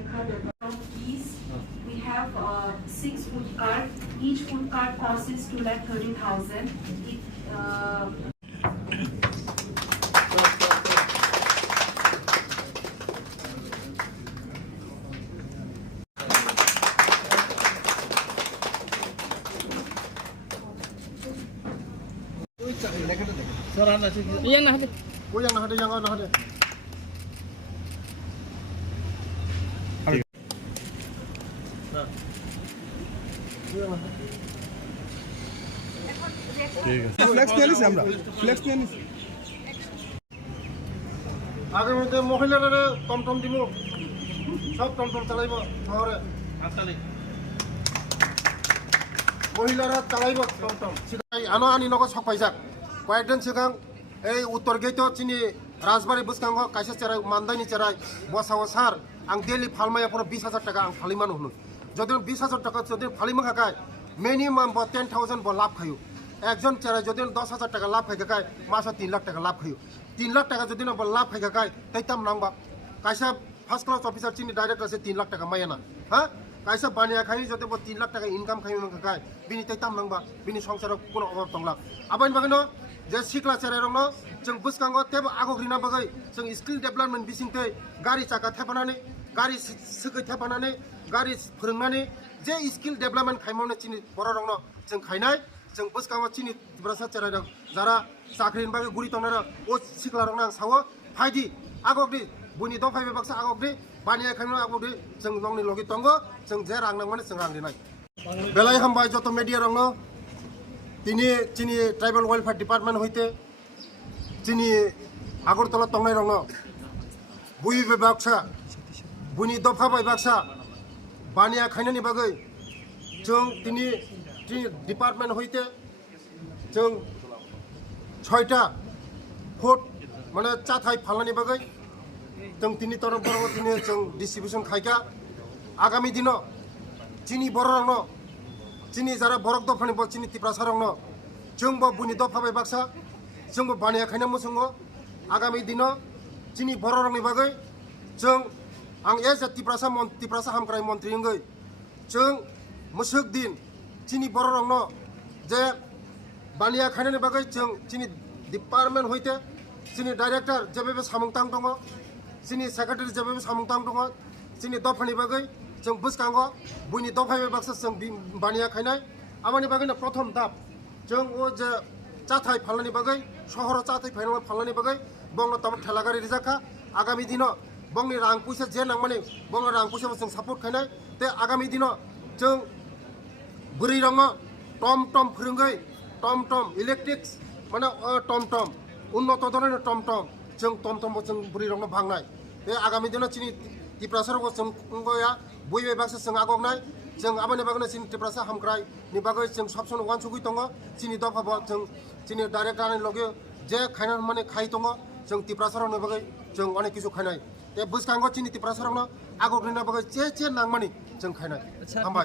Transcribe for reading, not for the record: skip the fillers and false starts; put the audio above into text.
Keys. We have 6 food card. Each food card cost is 2,30,000. Yang nak ada. Oh yang ada, yang ada. Flex নিয়ে নিছি আমরা flakes নিয়ে নিছি আগের মধ্যে মহিলারা টমটম দিব সব টমটম চালাইব শহরে মহিলারা চালাইব টমটম আনো আনি নগদ সক পাইজাক কয়েকদিন সিগাं এই উত্তর গেট চিনি রাজবাড়ি বুসকাঙ্গ কাইসা চেরাই মান্দাইনি চেরাই বসাও সার আং ডেলি ফালমায়া পুরো 20,000 টাকা আং ফালিমানো হনো যদি 20,000 টাকা যদি ফালিমা খাকায় মিনিমাম 10,000 লাভ খাইও একজন চেরাই যদি 10,000 টাকা লাভ খাইকায় মাসে 3 লাখ টাকা লাভ খাইও 3 লাখ টাকা যদি লাভ খাইকায় তাইতাম নাংবা কাইসা ফার্স্ট ক্লাস অফিসার চিনি ডাইরেক্ট আছে 3 লাখ টাকা মাইনা হ্যাঁ কাইসা বানিয়া খাই যদি 3 লাখ টাকা ইনকাম খাইও খাকায় বিনি তাইতাম নাংবা বিনি সংসারাव কোনো অভাব দंला আবাইন বাগैनो जे सिख्ला चेरायरंनो जों बुसकांगो तेब आगग्रिना बागै जों स्किल डेभलपमेन्ट बिसिंथै गारि चाका थेफानानै गारि सोगै थेफानानै गारि फोरोंनानै जे स्किल डेभलपमेन्ट खायमावनो चिनि बररंनो जों खायनाय जों बुसकांगो चिनि ब्रासा चेरायदों जारा साख्रिनि बागै गुरि तंनार ओ सिख्लारंनो आं सावो फायदि आगग्रि बुनि दफायबे बाक्सा आगग्रि बानिया खायनो आगग्रि जों नंनि लगि तंगो जों जे रां नांमाने जों रां दिनाय बेलाय हामबाय जत मिडिया रंनो তিনি চিনি ট্রাইবেল ওয়েলফেয়ার ডিপার্টমেন্ট হইতে চিনি আগরতলা তংনাই রং বুই বাক্সা বুনি দফা বাই বাক্সা বানিয়া খাইনানি বাগৈ जों তিনি ডিপার্টমেন্ট হইতে जों 6টা ফুট মানে চাথাই ফালনানি বাগৈ जों তিনি তরফ বড় তিনি जों ডিস্ট্রিবিউশন খাইকা আগামী দিন চিনি বড় রং চিনি যারা বরক দফানি বল চিনি তিপ্রাসা রং जोंबो बुनि दफा बाय बाक्सा जोंबो बानिया खायना मोसंगो आगामी दिन चिनि बर रंनि बागै जों आं एज तिप्रासा हामक्राय मन्त्रि इंगै जों मोसोक दिन चिनि बर रंनो जे बानिया खायनानि बागै जों चिनि डिपार्टमेन्ट हइते चिनि डाइरेक्टर जेबेबे सामुंतां दङ चिनि सेक्रेटारि जेबेबे सामुंतां दङ चिनि दफानि बागै जों बुसकांगो बुनि दफा बाय बाक्सा जों बानिया खायनाय आमानि बागैनो प्रथम दाब जों ओ जे चाथाय फालनानि बागै शहराव चाथाय फालनानि बागै बंनो तम ठेलागारि रिजाखा आगामी दिन बंनि रां पैसा जे नांमाने बंनो रां पैसा जों सापर्ट खायनाय ते आगामी दिन जों बुरै रङ टम टम फोरोंगै टम टम इलेक्ट्रिक्स माने टम टम उन्नत धरনের टम टम जों टम टम जों बुरै रङ भांनाय ते आगामी दिन चिनि तिप्रासाराव जों गया बयबे बाक्सा जों आगगनाय जों आबानि बागैनो चिनि तिप्रासा हामक्राय नि बागै जों सबसन वान सुगै दङ चिनि दफा जों चिनि डाइरेक्ट आनि लगे जे खायना माने खाय दङ जों तिप्रासारावनो बागै जों अनेक किसु खायनाय ते बुसकांगो चिनि तिप्रासारावनो आगग्रिना बागै जे नांमानि जों खायनाय हामबाय